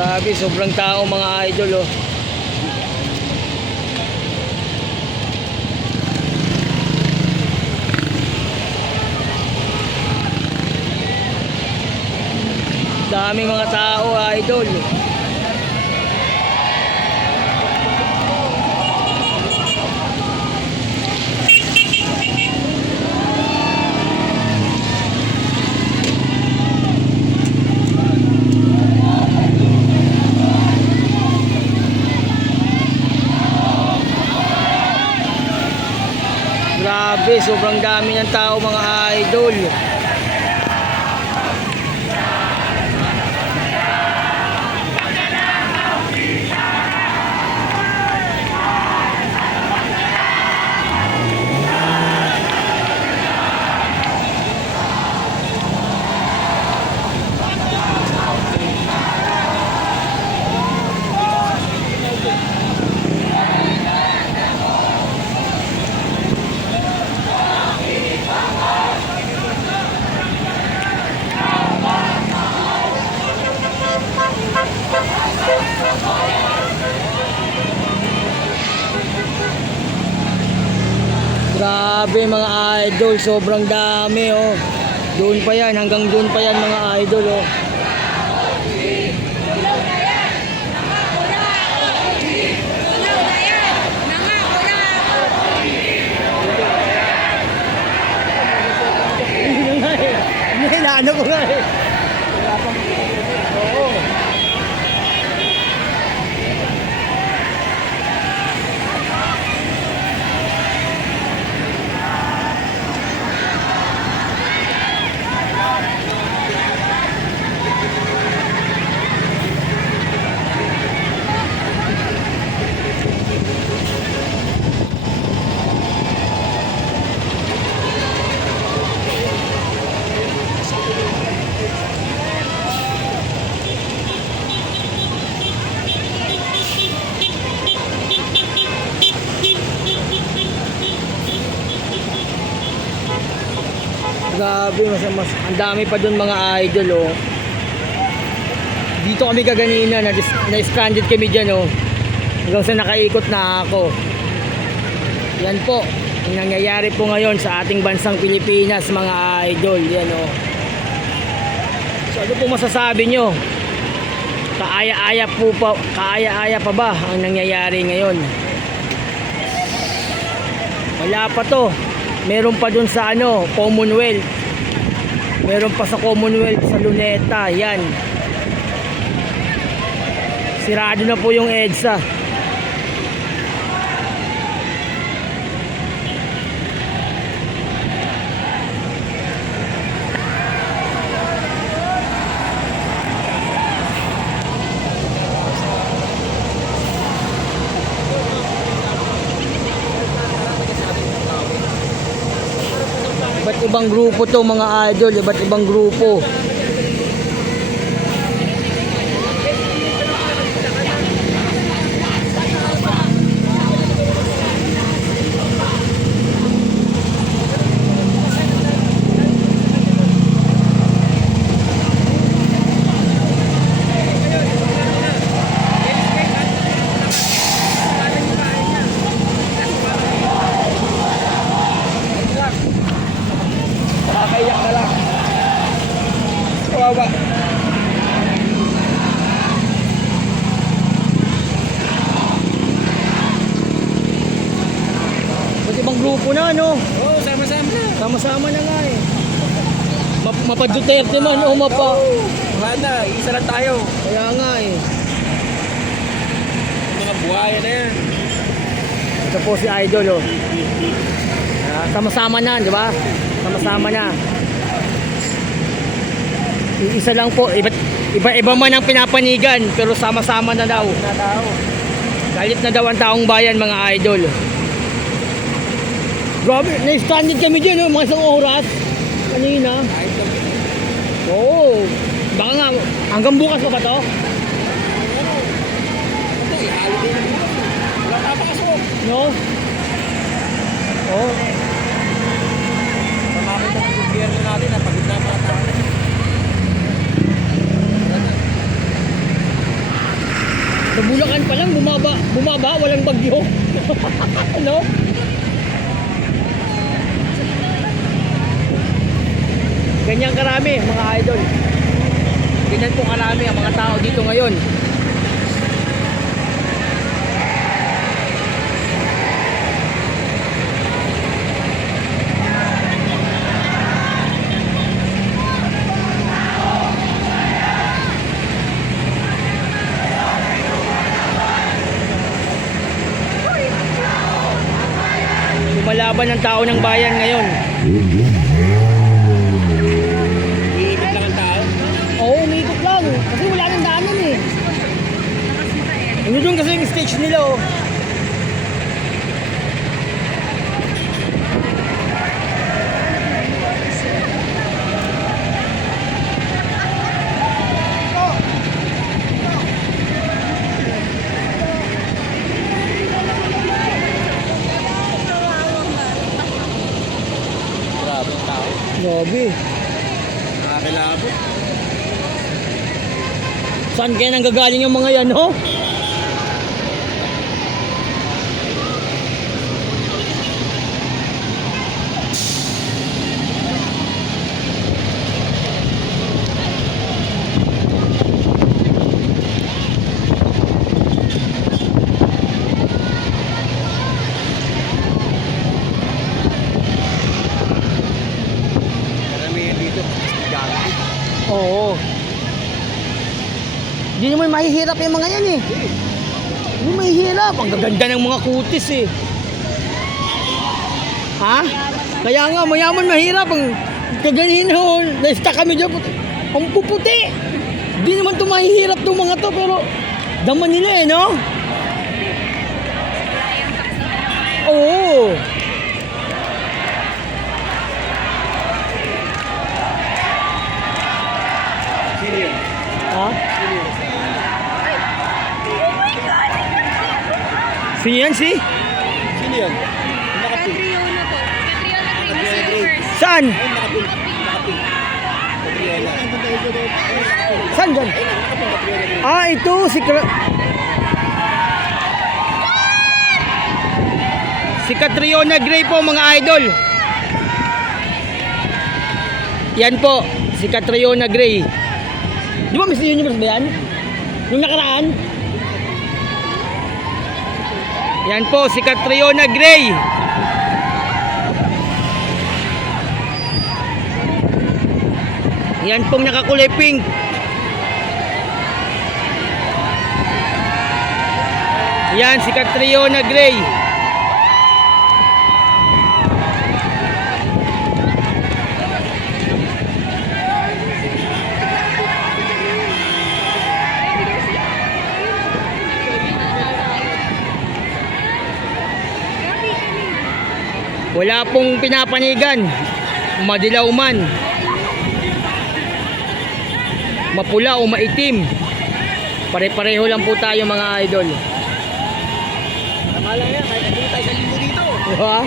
Grabe, sobrang tao mga idol oh. Dami mga tao idol. Grabe, sobrang dami ng tao mga idol. Grabe mga idol, sobrang dami oh. Doon pa yan, hanggang doon pa yan mga idol oh. Naano ko nga eh. Oo. Grabe, mas, mas, ang dami pa doon mga idol oh. Dito kami kaganina, na, na stranded kami dyan oh. Hanggang sa nakaikot na ako. Yan po, ang nangyayari po ngayon sa ating bansang Pilipinas mga idol. Yan oh. So ano po masasabi nyo? Kaaya-aya po pa, kaaya-aya pa ba ang nangyayari ngayon? Wala pa to. Meron pa dun sa ano, Commonwealth. Meron pa sa Commonwealth sa Luneta. Yan. Sirado na po yung EDSA. Ibang grupo to mga idol, iba't ibang grupo. Kawawa. Iba't ibang grupo na no. Oo, oh, sama-sama na. Sama-sama na nga eh. Map mapa Duterte man o mapa. Wala na, isa lang tayo. Kaya nga eh. Mga buhaya na yan. Ito po si Idol oh. Sama-sama na, di ba? Sama-sama na. Isa lang po, iba't iba-iba man ang pinapanigan pero sama-sama na daw. Na. Galit na daw ang taong bayan mga idol. Grabe, na-stranded kami dyan, oh, mga isang oras. Kanina. Oo. Baka nga, hanggang bukas pa ba to? No? Oo. Mamakita ng gobyerno natin na pagod na mga tao. Wala na. Sa Bulacan pa lang, bumaba, bumaba, walang bagyo. ano? Ganyan karami, mga idol. Ganyan po karami ang mga tao dito ngayon. Lumalaban ng tao ng bayan ngayon. Iikot lang ang tao. Oo, umikot lang. Kasi wala nang daanan eh. Ano doon kasi yung stage nila oh. Grabe ang tao. Grabe. Nakakilabot. Saan kaya nang gagaling yung mga yan, oh? Oo. Hindi naman mahihirap yung mga yan eh. Hindi mahihirap. Ang gaganda ng mga kutis eh. Ha? Kaya nga, mayaman mahirap. Ang kaganihin ho, na-stuck kami dyan. Ang puputi. Hindi naman to mahihirap itong mga to, pero daman nila eh, no? Oo. Sino yun? Ha? Sino yan si? Sino? Nakapin. Catriona po. Catriona Cream Silvers. Saan? Ay, nakapin. Nakapin. Catriona. Saan dyan? Ah, ito si Kra- Si Catriona Gray po mga idol. Yan po, si Catriona Gray. Di ba Miss Universe ba yan? Yung nakaraan? Yan po, si Catriona Gray. Yan pong nakakulay pink. Yan, si Catriona Gray. Wala pong pinapanigan. Madilaw man. Mapula o maitim. Pare-pareho lang po tayo mga idol. Tama lang yan. Kahit hindi tayo sa linggo dito. Diba?